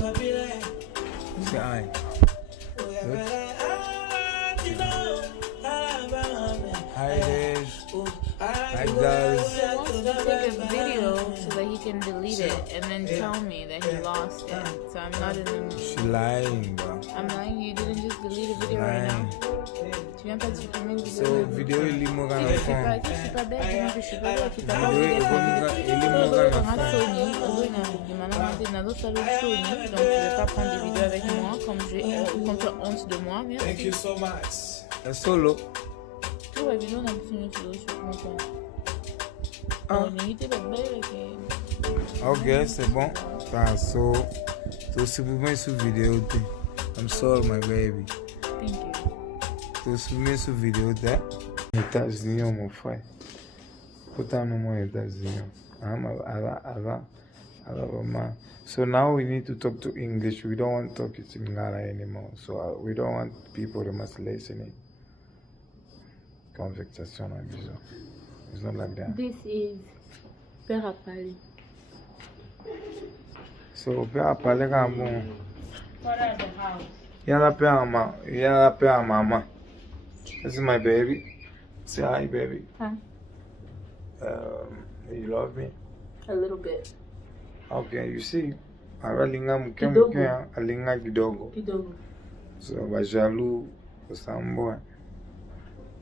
Say hi. Hi guys. Hi guys. He wants to take a video so that he can delete it and then tell me that he lost it. So I'm not in the mood. She lying, bro. I'm lying. You didn't just delete a video right now. Tu viens pas de supprimer une vidéo. So video il est mort à la fin. Je suis pas bête, je suis pas bête. Tu t'as Il est mort à la fin. Soni, donc tu veux pas prendre des vidéos avec moi comme tu as honte de moi. Thank you so much. Un solo. Tu vois, vidéo on a besoin de vidéo sur mon compte. Ok, c'est bon. So supprimer sur vidéo. I'm sorry, my baby. Thank you. So supprimer sur vidéo. États-Unis, mon frère. Pourtant, nous, États-Unis. So now we need to talk to English. We don't want to talk in Lingala anymore. So we don't want people to must listen it. Conversation and bizarre. It's not like that. This is Père à parler. So Père à parler comme bon. What are the house? Il y a la Père à maman. This is my baby. Say hi, baby. Huh? You love me? A little bit. Okay, you see. Alinga mke alinga kidogo. So bajalu usambo.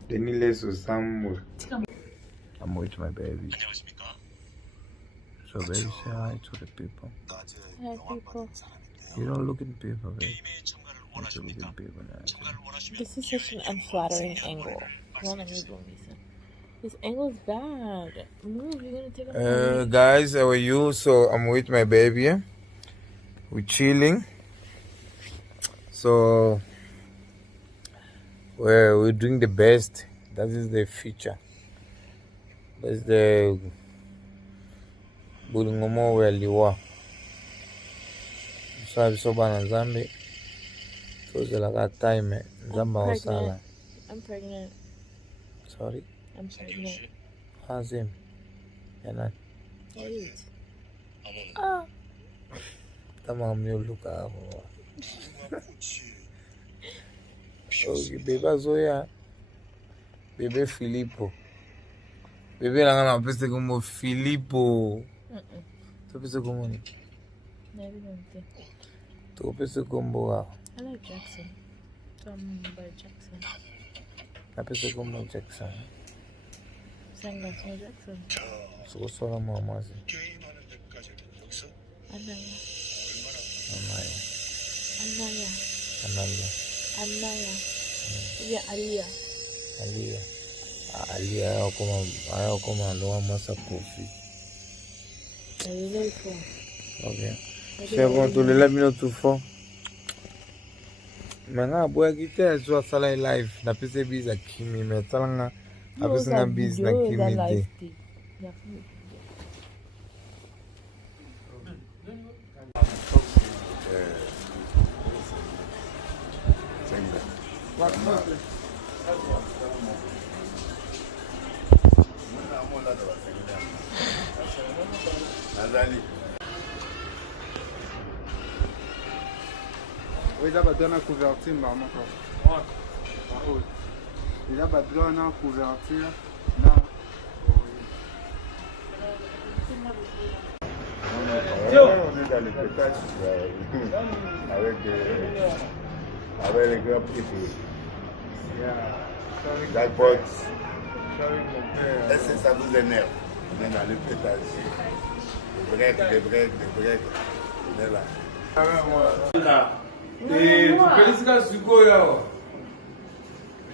Deniles usambo. I'm with my baby. So baby, say hi to the people. Hi people. You don't look at people, baby. You don't look at people now. This is such an unflattering angle. This angle is bad. Move, you're gonna take a guys, how are you? So I'm with my baby. We're chilling. So we're doing the best. That is the feature. That's the Bulungomo where you are. So I'm so bad on Zambi. So it's like a time. Zamba Osali. I'm pregnant. Sorry? I'm pregnant. How's him? And Wait. Tamam you look at okay, baby Zoya. Baby Filippo. Baby la peste como Filippo. Tu peste como ni? Tu peste como I like Jackson. By Jackson. La peste como Jackson. Sang like Jackson. So solo mama si. Anaya. Yeah, Aliyah. Aliyah como ando masa coffee. Okay. C'est bon, tu le minuto fort. Manga boya kite so sala live na pese biza kimi metalanga apese na biz na kimi de. Oui, là, donne la couverture, maman. Il a pas de la couverture. Non. On est dans le pétage avec les grands prix. D'accord. Est-ce que ça vous énerve? On est dans le pétage. Des breaks. On est là. Et tu peux laisser ça sur quoi là?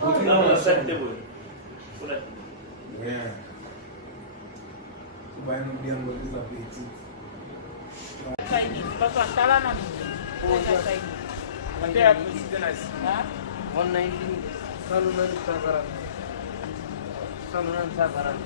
Non, on a 7 débrouilles. Rien. Tu vas nous bien me les appétits. Pasteur, Tala na Até precisa nascer. 119. Salunan Sagaran.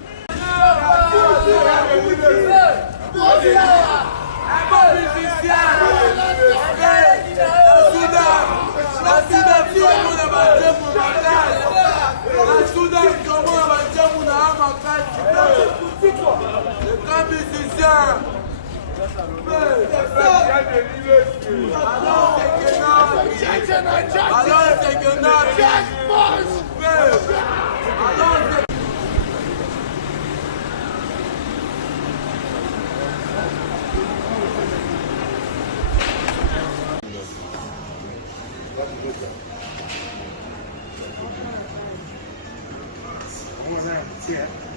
Yeah.